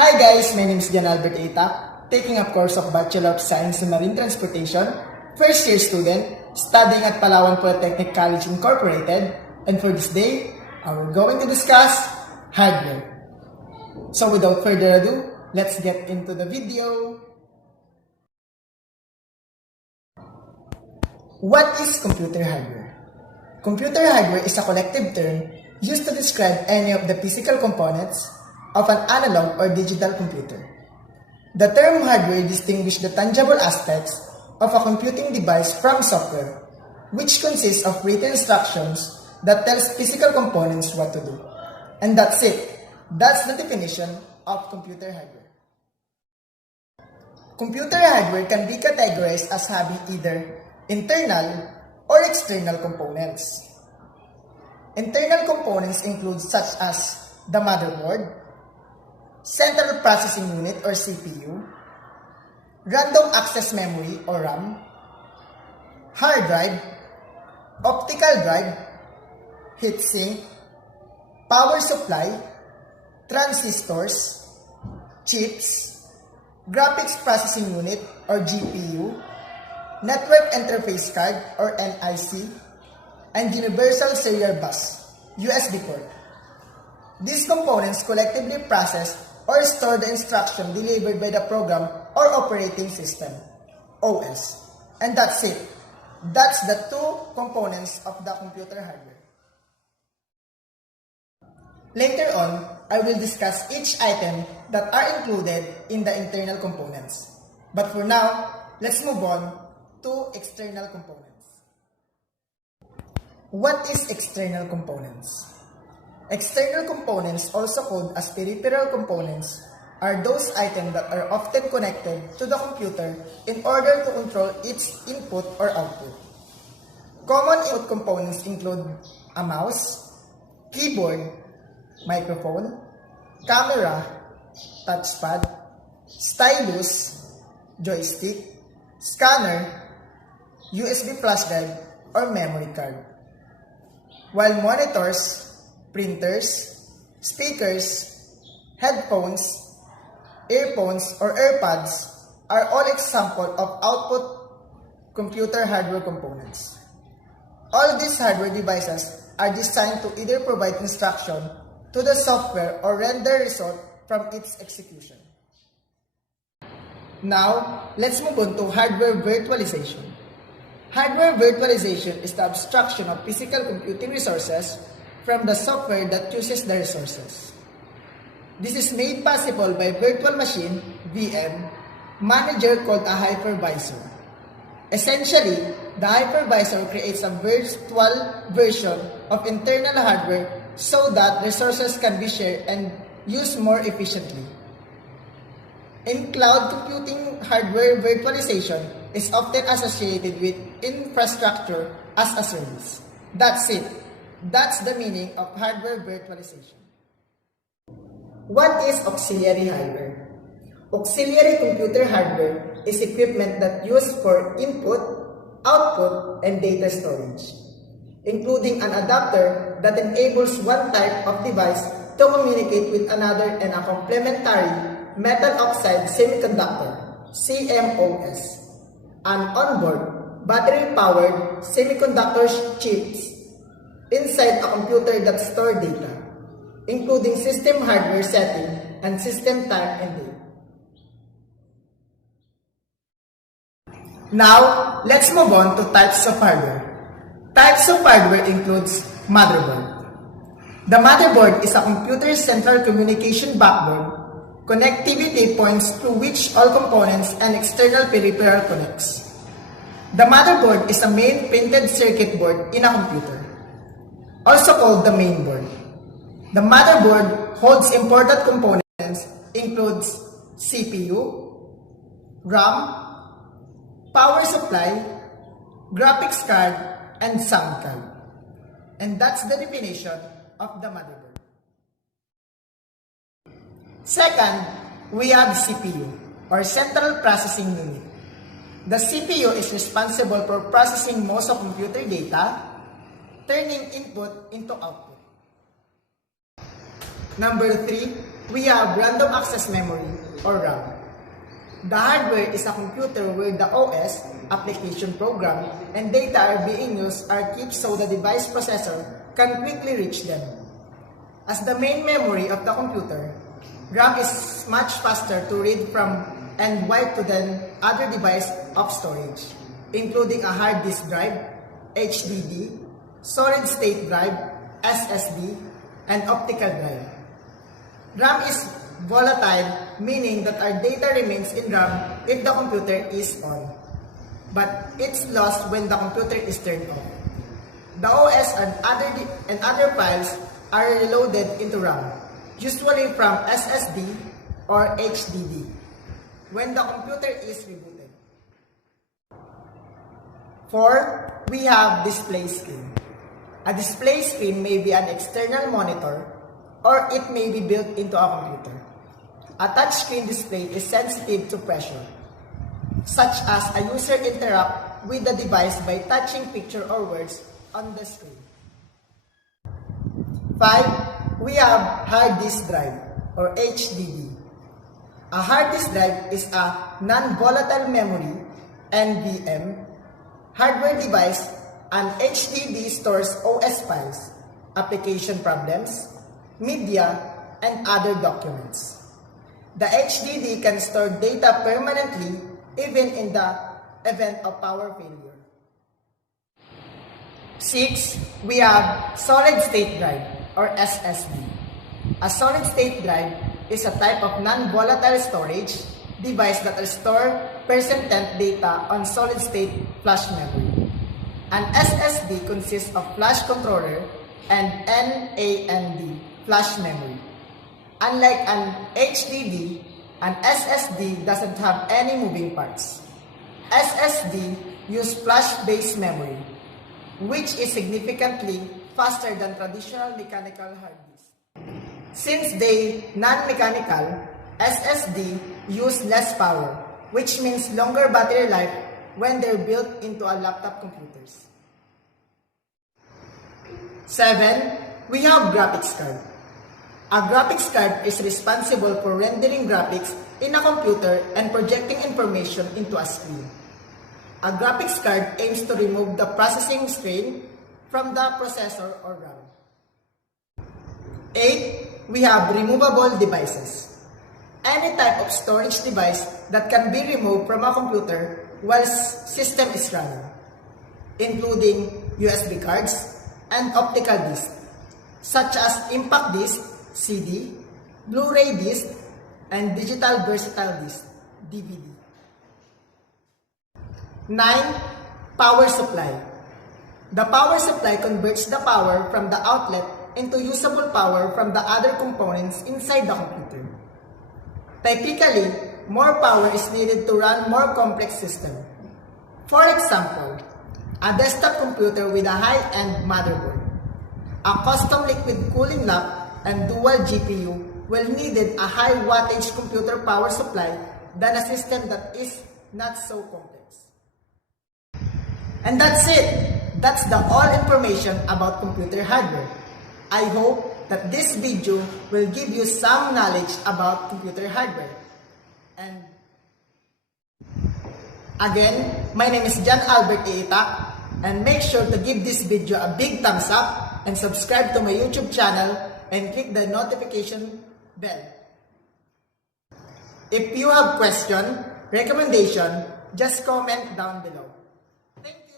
Hi guys, my name is Jan Albert Ita, taking up course of Bachelor of Science in Marine Transportation, first year student, studying at Palawan Polytechnic College Incorporated, and for this day, we're going to discuss hardware. So without further ado, let's get into the video. What is computer hardware? Computer hardware is a collective term used to describe any of the physical components of an analog or digital computer. The term hardware distinguishes the tangible aspects of a computing device from software, which consists of written instructions that tells physical components what to do. And that's it. That's the definition of computer hardware. Computer hardware can be categorized as having either internal or external components. Internal components include such as the motherboard, Central Processing Unit or CPU, Random Access Memory or RAM, hard drive, optical drive, heatsink, power supply, transistors, chips, Graphics Processing Unit or GPU, Network Interface Card or NIC, and Universal Serial Bus, USB port. These components collectively process or store the instruction delivered by the program or operating system, OS. And that's it. That's the two components of the computer hardware. Later on, I will discuss each item that are included in the internal components. But for now, let's move on to external components. What is external components? External components, also called as peripheral components, are those items that are often connected to the computer in order to control its input or output. Common input components include a mouse, keyboard, microphone, camera, touchpad, stylus, joystick, scanner, USB flash drive, or memory card. While monitors, printers, speakers, headphones, earphones, or AirPods are all examples of output computer hardware components. All these hardware devices are designed to either provide instruction to the software or render result from its execution. Now, let's move on to hardware virtualization. Hardware virtualization is the abstraction of physical computing resources from the software that uses the resources. This is made possible by virtual machine, VM, manager called a hypervisor. Essentially, the hypervisor creates a virtual version of internal hardware so that resources can be shared and used more efficiently. In cloud computing, hardware virtualization is often associated with infrastructure as a service. That's it. That's the meaning of hardware virtualization. What is auxiliary hardware? Auxiliary computer hardware is equipment that used for input, output, and data storage, including an adapter that enables one type of device to communicate with another and a complementary metal oxide semiconductor, CMOS, an onboard battery-powered semiconductor chips inside a computer that store data, including system hardware setting and system time and date. Now, let's move on to types of hardware. Types of hardware includes motherboard. The motherboard is a computer's central communication backbone, connectivity points through which all components and external peripheral connects. The motherboard is a main printed circuit board in a computer, also called the main board. The motherboard holds important components includes CPU, RAM, power supply, graphics card, and sound card. And that's the definition of the motherboard. Second, we have CPU, or Central Processing Unit. The CPU is responsible for processing most of computer data, turning input into output. Number 3, we have random access memory or RAM. The hardware is a computer where the OS, application program, and data are being used are kept so the device processor can quickly reach them. As the main memory of the computer, RAM is much faster to read from and write to than other device of storage, including a hard disk drive, HDD, solid state drive, SSD, and optical drive. RAM is volatile, meaning that our data remains in RAM if the computer is on, but it's lost when the computer is turned off. The OS and other files are reloaded into RAM, usually from SSD or HDD, when the computer is rebooted. 4. We have display screen. A display screen may be an external monitor or it may be built into a computer. A touchscreen display is sensitive to pressure, such as a user interact with the device by touching picture or words on the screen. 5. We have hard disk drive or HDD. A hard disk drive is a non-volatile memory (NVMe) hardware device. An HDD stores OS files, application problems, media, and other documents. The HDD can store data permanently even in the event of power failure. 6. We have solid-state drive or SSD. A solid-state drive is a type of non-volatile storage device that will store persistent data on solid-state flash memory. An SSD consists of flash controller and NAND flash memory. Unlike an HDD, an SSD doesn't have any moving parts. SSD use flash-based memory, which is significantly faster than traditional mechanical hard disks. Since they non-mechanical, SSD use less power, which means longer battery life when they're built into a laptop computers. 7. We have graphics card. A graphics card is responsible for rendering graphics in a computer and projecting information into a screen. A graphics card aims to remove the processing strain from the processor or RAM. 8. We have removable devices. Any type of storage device that can be removed from a computer while system is running, including USB cards and optical discs, such as impact disc, CD, Blu-ray disc, and digital versatile disc, DVD. 9. Power supply. The power supply converts the power from the outlet into usable power from the other components inside the computer. Typically, more power is needed to run more complex system. For example, a desktop computer with a high-end motherboard, a custom liquid cooling lamp, and dual GPU will need a high wattage computer power supply than a system that is not so complex. And that's it. That's the all information about computer hardware. I hope that this video will give you some knowledge about computer hardware. And again, my name is John Albert Iitak, and make sure to give this video a big thumbs up and subscribe to my YouTube channel and click the notification bell. If you have question, recommendation, just comment down below. Thank you.